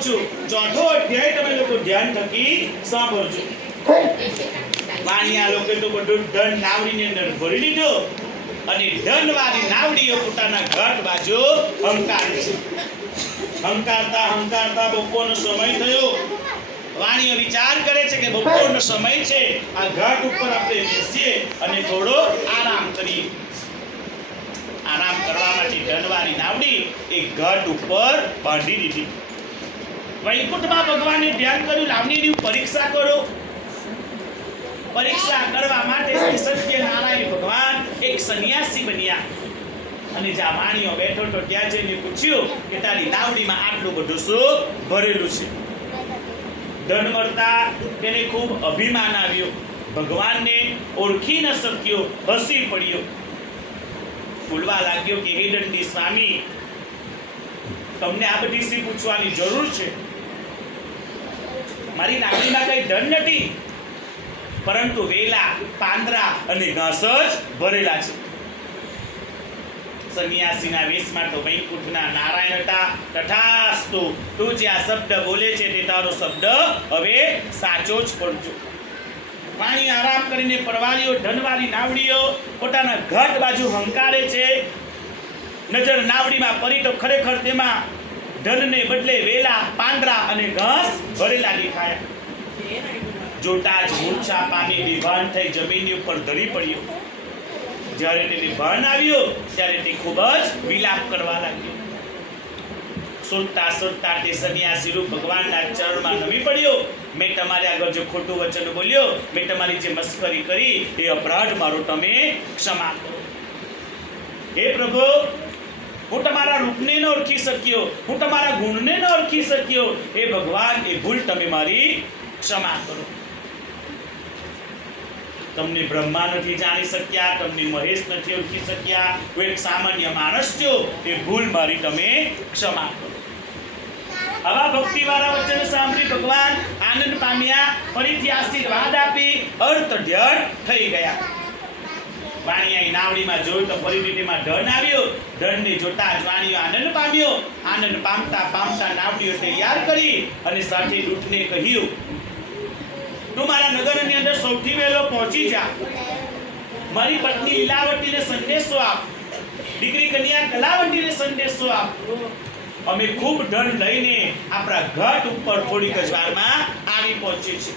ચોથો અધ્યાય તમે લોકો ધ્યાન થકી સાંભળજો. વાણિયા લોકો તો બધું ધન નાવડીની અંદર ભરી લીધો અને ધનવાળી નાવડીઓ પોતાના ઘટ બાજુ હંકારે છે. હંકારતા બપોરનો સમય થયો. વાણીઓ વિચાર કરે છે કે બપોરનો સમય છે, આ ઘાટ ઉપર આપણે બેસીએ અને થોડો આરામ કરીએ. આરામ કરવા માટે ધનવાળી નાવડી એક ઘાટ ઉપર બાંધી દીધી. વૈકુંઠમાં ભગવાને ધ્યાન કર્યું, લાવણીની પરીક્ષા કરો. પરીક્ષા કરવા માટે શ્રી સત્યનારાયણ ભગવાન એક સંન્યાસી બન્યા અને જ્યાં વાણીઓ બેઠો તો ત્યાં જઈને પૂછ્યું કે તારી નાવડીમાં આટલું બધું શું ભરેલું છે. ધન મળતા તેને ખૂબ અભિમાન આવ્યો, ભગવાનને ઓળખી ન શક્યો, હસી પડ્યો. બોલવા લાગ્યો કે હે દંડી સ્વામી, તમને આ બધી સી પૂછવાની જરૂર છે? મારી નાવડીમાં કઈ ધન નથી, પરંતુ વેલા, પાંદરા અને ઘાસ જ ભરેલા છે. સંન્યાસીના વેશમાં તો વૈકુંઠના નારાયણ હતા. તથાસ્તુ, તું જે આ શબ્દ બોલે છે તે તારો શબ્દ હવે સાચો જ પડજો. પાણી આરામ કરીને પરવાળીઓ ધનવાળી નાવડીઓ પોતાના ઘટ બાજુ હંકારે છે. નજર નાવડીમાં પડી તો ખરેખર તેમાં ધનને બદલે વેલા, પાંદરા અને ઘાસ ભરેલા દેખાયા. જોતા જ મૂર્છા પામી બેભાન થઈ જમીન ઉપર ધરી પડ્યો. જ્યારે તેને ભાન આવ્યો ત્યારે તે ખૂબ જ વિલાપ કરવા લાગ્યો. સોચતા તે સન્યાસી રૂપ ભગવાનના ચરણમાં નમી પડ્યો. મેં તમારે આગળ જો ખોટું વચન બોલ્યો, મેં તમારી જે મસ્કરી કરી એ અપરાધ મારો તમે ક્ષમા કરો. હે પ્રભુ, હું તમારા રૂપને ન ઓળખી શક્યો, હું તમારા ગુણને ન ઓળખી શક્યો. હે ભગવાન, એ ભૂલ તમે મારી ક્ષમા કરો. તમને બ્રહ્મા નથી જાણી શક્યા, તમને મહેશ નથી ઓળખી શક્યા, હું એક સામાન્ય માણસ છું, એ ભૂલ મારી તમે ક્ષમા કરો. આવા ભક્તિવાળા વચન સાંભળી ભગવાન આનંદ પામ્યા, ફરીથી આશીર્વાદ આપી અર્થધ્યન થઈ ગયા. વાણિયાએ નાવડીમાં જોયું તો ફરીથી તેમાં ધન આવ્યો. ધનને જોતા જ વાણિયો આનંદ પામ્યો. આનંદ પામતા નાવડીઓ તૈયાર કરી અને સાથે દૂતને કહ્યું, તું મારા નગરની અંદર સૌથી વહેલો પહોંચી જા. મારી પત્ની લીલાવતીને સંદેશો આપ, દીકરી કન્યા કલાવતીને સંદેશો આપ. અમે ખૂબ ધન લઈને આપણા ઘાટ ઉપર થોડીક જ વારમાં આવી પહોંચે છે.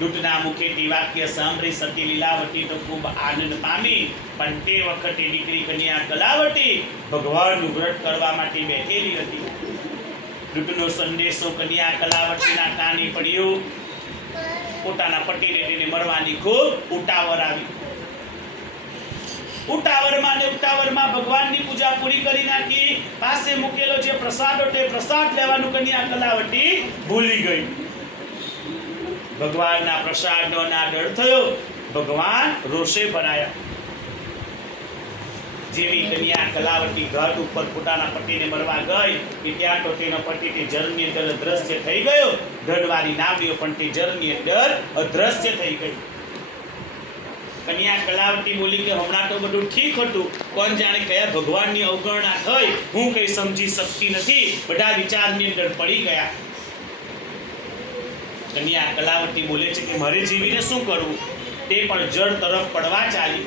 દૂતના મુખેથી વાક્ય સાંભળી સતી લીલાવતી તો ખૂબ આનંદ પામી, પણ તે વખતે દીકરી કન્યા કલાવતી ભગવાનનું વ્રત કરવા માટે બેઠેલી હતી. દૂતનો સંદેશો કન્યા કલાવતીના કાને પડ્યો. પોતાના પતિને તેને મળવાની ખૂબ ઉતાવળ આવી. ઉતાવળમાં ભગવાનની પૂજા પૂરી કરી નાખી. પાસે મૂકેલો જે પ્રસાદ હતો તે પ્રસાદ લેવાનું કન્યા કલાવતી ભૂલી ગઈ. ભગવાનના પ્રસાદનો અનાદર થયો. ભગવાન રોષે ભરાયા. જેવી કન્યા કલાવતી ઘાટ ઉપર પોતાના પતિને મળવા ગઈ કે ત્યાં તો તેનો પતિ તે જળની અંદર અદ્રશ્ય થઈ ગયો. ધનવાળી નાવડીઓ પણ તે જળની અંદર અદ્રશ્ય થઈ ગઈ. કન્યા કલાવતી બોલી કે હમણાં તો બધું ઠીક હતું, કોણ જાણે કયા ભગવાનની અવગણના થઈ, હું કઈ સમજી શકતી નથી. બધા વિચારની અંદર પડી ગયા. કન્યા કલાવતી બોલે છે કે મારે જીવીને શું કરવું? તે પણ જળ તરફ પડવા ચાલી.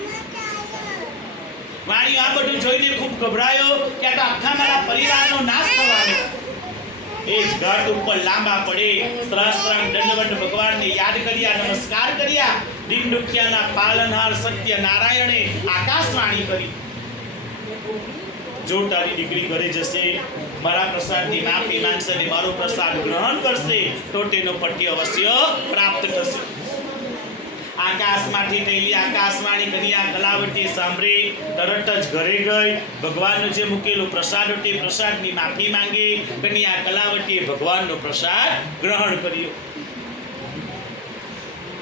વાણીઓ આ બધું જોઈને ખૂબ ગભરાયો કે આ તો આખા મારા પરિવારનો નાશ થવાનો. એ જ ઘાટ ઉપર લાંબા પડે સહસ્ત્રાંગ દંડવત ભગવાનને યાદ કર્યા, નમસ્કાર કર્યા. દીનદુખિયાના પાલનહાર સત્ય નારાયણે આકાશવાણી કરી, જો તારી દીકરી ઘરે જશે, મારા પ્રસાદની માફી માંગશે અને મારો પ્રસાદ ગ્રહણ કરશે તો તેનો પતિ અવશ્ય પ્રાપ્ત થશે. આકાશમાંથી થયેલી આકાશવાણી કન્યા કલાવતી સાંભળી તરત જ ઘરે ગઈ. ભગવાનનો જે મૂકેલો પ્રસાદ હતો તે પ્રસાદની માફી માંગી. કન્યા કલાવતીએ ભગવાનનો પ્રસાદ ગ્રહણ કર્યો.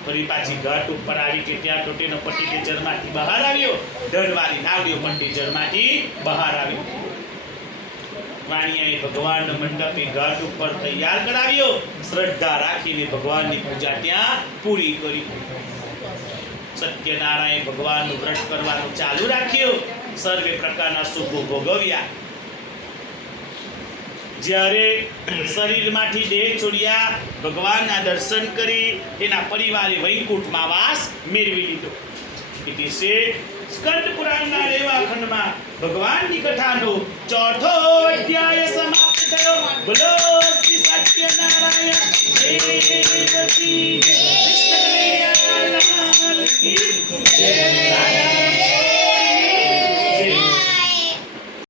ફરી પાછી ઘાટ ઉપર આવી કે ત્યાં તો તેનો પતિ તે જળમાંથી બહાર આવ્યો. ધનવાળી નાવડીઓ પણ તે જળમાંથી બહાર આવી. વાણિયાએ ભગવાનનો મંડપે ઘાટ ઉપર તૈયાર કરાવ્યો. શ્રદ્ધા રાખીને ભગવાનની પૂજા ત્યાં પૂરી કરી. સત્યનારાયણ ભગવાનનું વ્રત કરવાનું ચાલુ રાખ્યું. સર્વે પ્રકારના સુખો ભોગવ્યા. જ્યારે શરીરમાંથી દેહ છોડ્યા, ભગવાનના દર્શન કરી એના પરિવારે વૈકુંઠમાં વાસ મેળવી લીધો. એટલે છે સ્કંદ પુરાણના રેવા ખંડમાં ભગવાનની કથાનો 4થો અધ્યાય સમાપ્ત થયો. બોલો શ્રી સત્યનારાયણ દેવ કી જય. કૃષ્ણ